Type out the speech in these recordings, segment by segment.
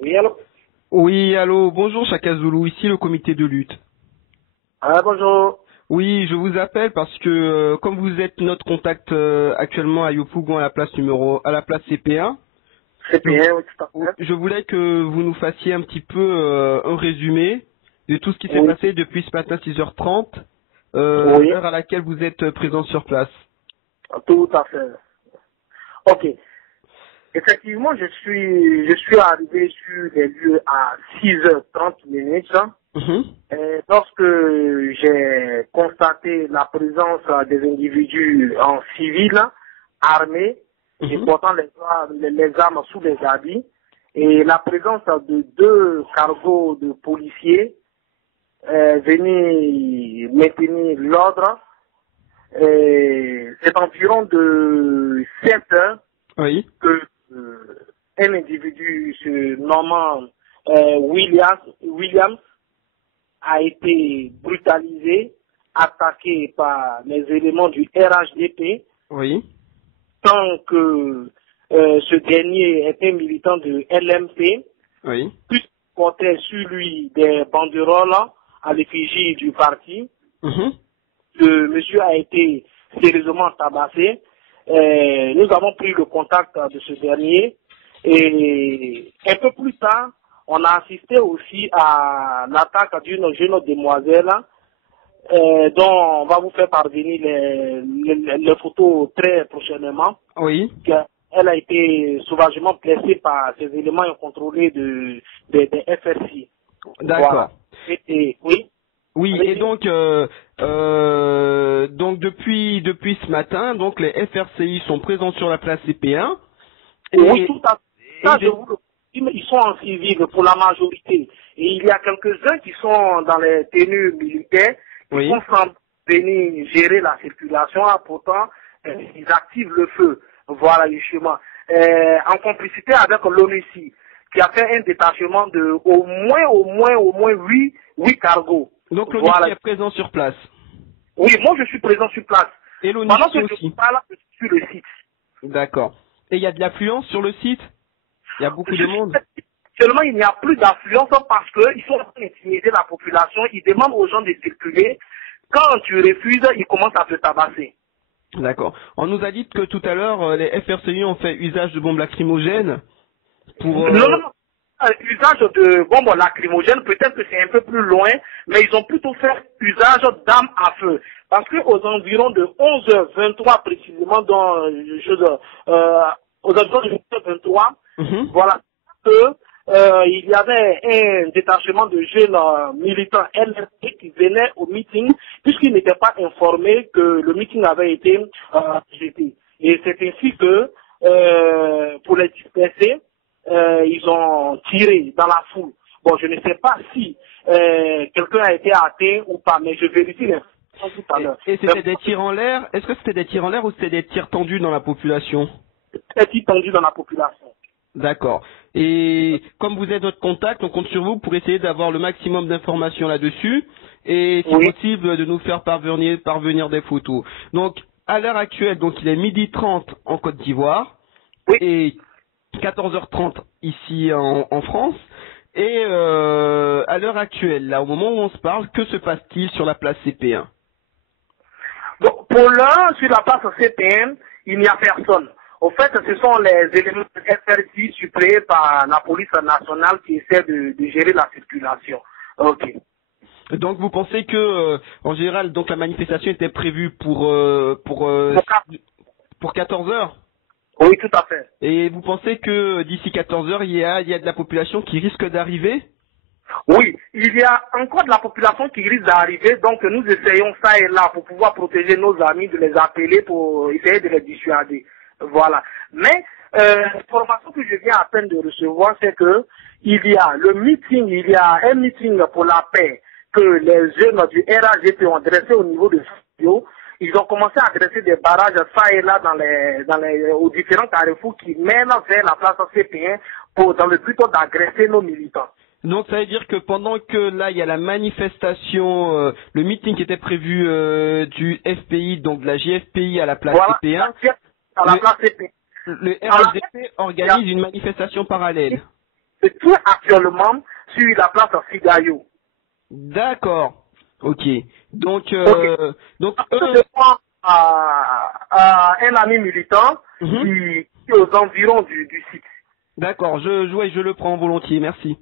Oui, allô? Oui, allô, bonjour Chaka Zulu, ici le comité de lutte. Ah, bonjour. Oui, je vous appelle parce que comme vous êtes notre contact actuellement à Yopougon à la place CP1, C'est je, bien, oui, tout à fait. je voulais que vous nous fassiez un petit peu un résumé de tout ce qui s'est Oui, passé depuis ce matin 6h30, oui, heure à laquelle vous êtes présent sur place. tout à fait. Ok. Effectivement, je suis arrivé sur les lieux à 6h30 hein. Mhm, Et lorsque j'ai constaté la présence des individus en civil, armés, et mhm, portant les armes sous les habits, et la présence de deux cargos de policiers venus maintenir l'ordre. C'est environ de 7 heures oui, que un individu se nommant Williams a été brutalisé, attaqué par les éléments du RHDP, oui, tant que ce dernier était militant de LMP, oui, puis portait sur lui des banderoles à l'effigie du parti. mhm, Le monsieur a été sérieusement tabassé. Nous avons pris le contact de ce dernier et un peu plus tard, on a assisté aussi à l'attaque d'une jeune demoiselle dont on va vous faire parvenir les photos très prochainement. oui, Elle a été sauvagement blessée par ces éléments incontrôlés de FRC. Voilà. d'accord. Oui, Oui, et allez-y. donc depuis ce matin, donc les FRCI sont présents sur la place CP1 Oui, et tout à fait. et Ça, je des vous le dis, mais ils sont en civil pour la majorité. Et il y a quelques-uns qui sont dans les tenues militaires, qui oui, sont sans venir gérer la circulation. Ah, pourtant, ils activent le feu. Voilà, justement. En complicité avec l'ONUCI, qui a fait un détachement de au moins huit cargos. donc l'ONICI Voilà. est présent sur place Oui, moi, je suis présent sur place. et Pendant l'ONUCI que je aussi. parle, je suis sur le site. D'accord. Et il y a de l'affluence sur le site? Il y a beaucoup de monde? Seulement, il n'y a plus d'affluence parce qu'ils sont en train d'intimider la population. Ils demandent aux gens de circuler. Quand tu refuses, ils commencent à te tabasser. D'accord. On nous a dit que tout à l'heure les FRCI ont fait usage de bombes lacrymogènes pour Non, non, non. Usage de bombes lacrymogènes, peut-être que c'est un peu plus loin, mais ils ont plutôt fait usage d'armes à feu. Parce qu'aux environs de 11h23 précisément, aux environs de 11h23, Mhm. voilà, que il y avait un détachement de jeunes militants LRP qui venaient au meeting, puisqu'ils n'étaient pas informés que le meeting avait été jeté. Et c'est ainsi que, pour les disperser, ils ont tiré dans la foule. Bon, je ne sais pas si quelqu'un a été atteint ou pas, mais je vérifie l'information tout à l'heure. Et c'était des tirs en l'air? Est-ce que c'était des tirs en l'air ou c'était des tirs tendus dans la population? C'est tendu dans la population. D'accord. Et comme vous êtes notre contact, on compte sur vous pour essayer d'avoir le maximum d'informations là-dessus et si Oui, possible de nous faire parvenir des photos. Donc à l'heure actuelle, donc il est 12h30 en Côte d'Ivoire oui. et 14h30 ici en France. Et à l'heure actuelle, là au moment où on se parle, que se passe-t-il sur la place CP1? Donc, pour l'heure, sur la place CPN, il n'y a personne. Au fait, ce sont les éléments de FRC suppléés par la police nationale qui essaient de gérer la circulation. Ok. Donc vous pensez que en général donc la manifestation était prévue pour 14 heures? Oui, tout à fait. Et vous pensez que d'ici 14 heures, il y a de la population qui risque d'arriver? Oui, il y a encore de la population qui risque d'arriver, donc nous essayons ça et là pour pouvoir protéger nos amis, de les appeler pour essayer de les dissuader. Voilà. Mais l'information que je viens à peine de recevoir, c'est que il y a un meeting pour la paix que les jeunes du RAGP ont dressé au niveau de studio. Ils ont commencé à dresser des barrages ça et là aux différents carrefours qui mènent vers la place CP1 dans le but d'agresser nos militants. Donc ça veut dire que pendant que là il y a la manifestation, le meeting qui était prévu du FPI, donc de la JFPI à la place Voilà, CP1, à la le, place CP. le À la RHDP il y a organise une manifestation parallèle. se tient actuellement sur la place Figayo. D'accord. Ok. Donc, donc Je demande à un ami militant mhm. qui est aux environs du site. D'accord, je le prends volontiers, merci.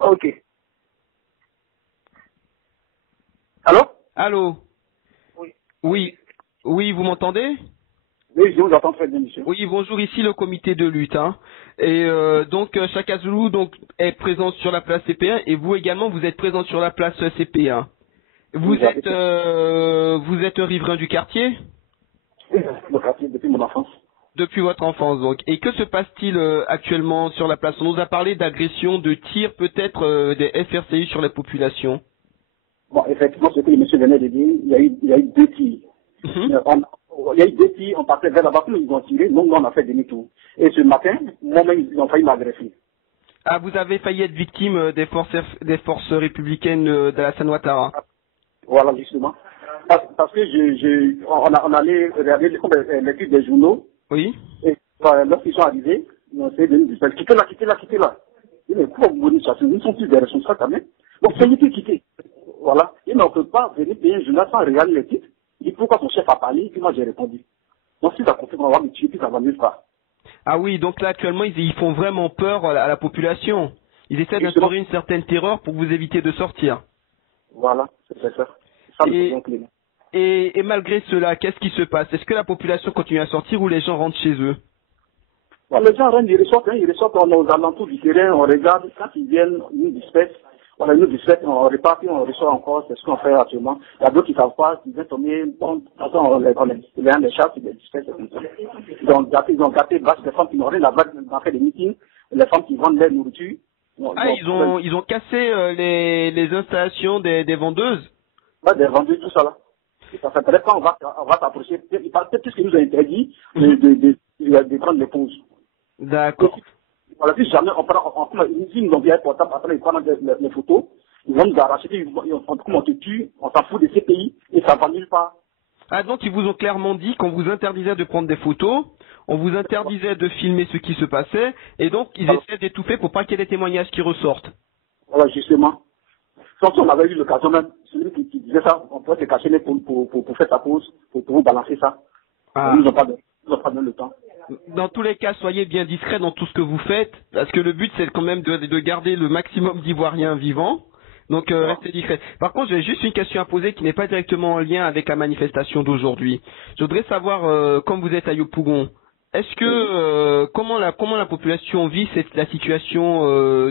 Ok. Allô? Allô? Oui. Oui. Oui, vous m'entendez? Oui, je vous entends très bien, monsieur. Oui, bonjour, ici le comité de lutte. Hein. Et donc, Chaka Zulu donc, est présent sur la place CP1 et vous également, vous êtes présent sur la place CP1. Oui, j'habite Vous êtes riverain du quartier le quartier depuis mon enfance. depuis votre enfance donc. Et que se passe-t-il actuellement sur la place? On nous a parlé d'agression, de tir, peut-être des FRCI sur la population. Bon, effectivement, ce que le monsieur venait de dire, il y a eu deux tirs. Mhm. Il y a eu deux tirs, on partait vers là-bas, puis ils ont tiré, donc on a fait demi-tour. Et ce matin, moi-même, ils ont failli m'agresser. Ah, vous avez failli être victime des forces républicaines de la Ouattara. Voilà, justement. Parce que on allait regarder les titres des journaux, Oui. et lorsqu'ils sont arrivés, ils ont essayé de nous dire, quittez là, quittez là, quittez là. Et mais pourquoi vous venez chercher? Nous ne sommes plus des responsables quand même. Donc, soyez plus quittés. Voilà. Et on ne peut pas venir payer un journal sans regarder les titres. Il dit pourquoi ton chef a parlé, puis moi j'ai répondu. Donc, si ça confirme, on va me tuer, puis ça va nulle part. Ah oui, donc là actuellement ils font vraiment peur à la population. Ils essaient Justement, d'instaurer une certaine terreur pour vous éviter de sortir. voilà, c'est ça. C'est ça le Et, problème Clément. et malgré cela, qu'est-ce qui se passe? Est-ce que la population continue à sortir ou les gens rentrent chez eux? Bon, les gens rentrent, ils ressortent, on est aux alentours du terrain, on regarde, quand ils viennent, ils nous dispersent. On nous disperse, on repart, puis on reçoit encore, c'est ce qu'on fait actuellement. Il y a d'autres qui ne savent pas, ils viennent tomber, bon, de toute façon, les chats, ils les dispersent, comme ça. Ils ont gâté, des femmes qui n'ont rien à voir dans des meetings, les femmes qui vendent leur nourriture. Ah, ils ont cassé les installations des vendeuses? Des vendus, tout ça là. Ça fait peut-être quand on va s'approcher, peut-être tout ce qui nous a interdit Mhm. de prendre les pauses. Et D'accord. voilà, si jamais ils nous ont bien portable, après ils prennent les photos, ils vont nous arracher, comme on te tue, on s'en fout de ces pays, et ça va nulle part. Ah, donc ils vous ont clairement dit qu'on vous interdisait de prendre des photos, on vous interdisait de filmer ce qui se passait, et donc ils Voilà, essaient d'étouffer pour pas qu'il y ait des témoignages qui ressortent. voilà, justement. Surtout, on avait eu l'occasion même, celui qui disait ça, on pourrait se cacher pour faire sa pause, pour vous balancer ça. Ah. Ils nous ont pas donné le temps. Dans tous les cas, soyez bien discrets dans tout ce que vous faites, parce que le but c'est quand même de garder le maximum d'Ivoiriens vivants. Donc Voilà. restez discrets. Par contre, j'ai juste une question à poser qui n'est pas directement en lien avec la manifestation d'aujourd'hui. Je voudrais savoir, comme vous êtes à Yopougon, est-ce que comment la population vit la situation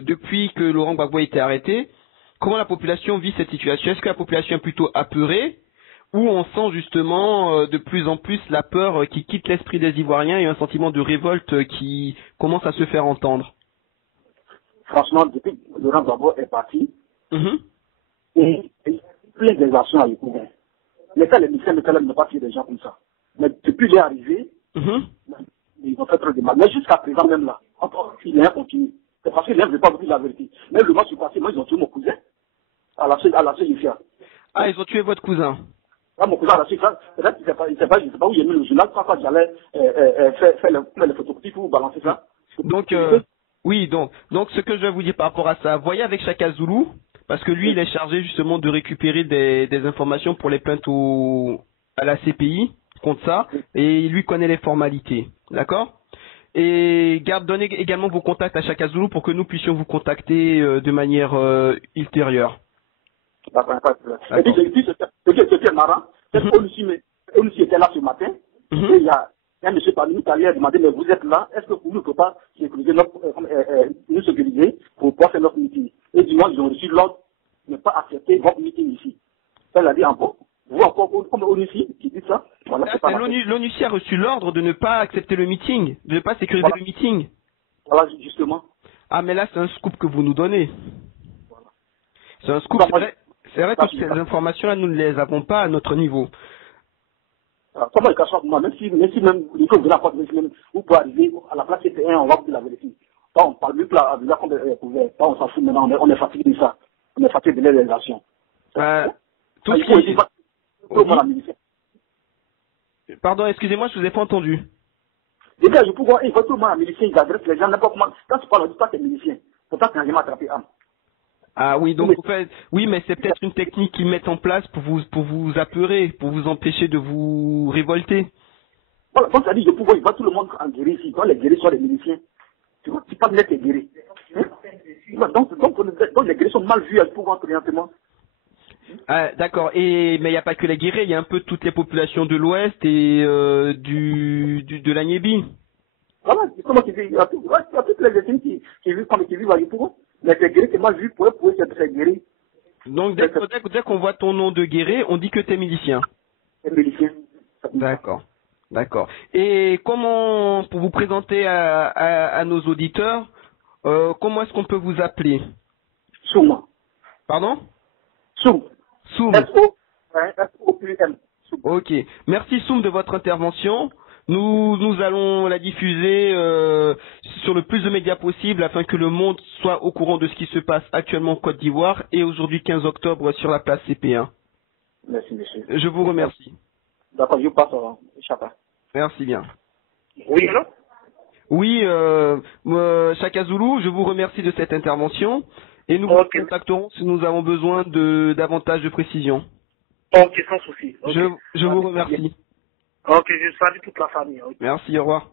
depuis que Laurent Gbagbo a été arrêté? Comment la population vit cette situation? Est-ce que la population est plutôt apeurée? Où on sent justement de plus en plus la peur qui quitte l'esprit des Ivoiriens et un sentiment de révolte qui commence à se faire entendre. Franchement, depuis que Laurent Gbagbo est parti, Mhm. et plein d'exactions à l'écouvert. Mais ça, les médecins n'ont pas fait des gens comme ça. Mais depuis qu'il est arrivé, Mhm. ils ont fait trop de mal. Mais jusqu'à présent, même là, il a continué. C'est parce qu'il ne veut pas vous dire la vérité. Mais le mois passé, moi, ils ont tué mon cousin à la CGFIA. Ah, ils ont tué votre cousin. Là, mon cousin à la CGFIA, peut-être qu'il ne sait pas, je ne sais pas où j'ai mis le journal, quand j'allais faire les photocopies pour vous balancer ça. Donc, oui, donc ce que je vais vous dire par rapport à ça, voyez avec Chaka Zulu, parce que lui, il est chargé justement de récupérer des informations pour les plaintes à la CPI contre ça, et il lui connaît les formalités, d'accord? Et donnez également vos contacts à Chaka Zulu pour que nous puissions vous contacter de manière ultérieure. Et puis, ce qui est marrant, c'est Mhm. qu'Onusi était là ce matin, Mhm. et il y a un monsieur parmi nous qui allait demander, mais vous êtes là, est-ce que vous ne pouvez pas nous sécuriser pour pouvoir faire notre meeting? Et du moins, ils ont reçu l'ordre de ne pas accepter votre meeting ici. Ça, il a dit encore, vous encore, comme Onusi qui dit ça, voilà, c'est pas la peine. L'ONUCI a reçu l'ordre de ne pas accepter le meeting, de ne pas sécuriser Voilà, le meeting. voilà, justement. Ah, mais là, c'est un scoop que vous nous donnez. C'est un scoop. Donc, moi, C'est vrai que ces informations-là, nous ne les avons pas à notre niveau. comment il cache moi, même si même il faut venir à porte, même vous pouvez arriver à la place CT1, on va vous dire la vérité. Pas on parle plus là, déjà qu'on est couvert, pas on s'en fout maintenant, on est fatigué de ça. On est fatigué de l'organisation. Tout Il ce faut qui... voir la militaire. Pardon, excusez-moi, je vous ai pas entendu. Les gars, je peux voir, ils voient tout le monde en milicien, ils agressent les gens, n'importe comment. Quand tu parles de ça, c'est milicien. Pourtant, tu n'as jamais attrapé âme. Ah oui, donc en fait, oui, mais c'est peut-être une technique qu'ils mettent en place pour vous apeurer, pour vous empêcher de vous révolter. Voilà, donc ça dit, je peux voir, ils voient tout le monde en guéri ici. Donc les guéris sont les miliciens. Tu vois, tu parles net les guéris. Hein? Donc les guéris sont mal vus à pouvoir présentement. Ah, d'accord. Mais il n'y a pas que les guéris, il y a un peu toutes les populations de l'Ouest et de la Niébi. Voilà, justement, il y a toutes les ethnies qui vivent à Yopougon. Mais c'est guéri, c'est mal vu pour eux, c'est guéri. Donc dès qu'on voit ton nom de guéri, on dit que tu es milicien. C'est milicien. D'accord. D'accord. Et comment, pour vous présenter à nos auditeurs, comment est-ce qu'on peut vous appeler? Soum. Pardon? Soum. Soum. S-O-U-M. Ok. Merci Soum de votre intervention. Nous allons la diffuser sur le plus de médias possible afin que le monde soit au courant de ce qui se passe actuellement en Côte d'Ivoire et aujourd'hui 15 octobre sur la place CP1. Merci, monsieur. Je vous remercie. D'accord, je passe au Chaka. Merci bien. Oui, non? Oui, Chaka Zulu, je vous remercie de cette intervention et nous vous contacterons si nous avons besoin de davantage de précisions. Ok, sans souci. Okay. Je vous remercie. Ok, je salue toute la famille. Okay. Merci, au revoir.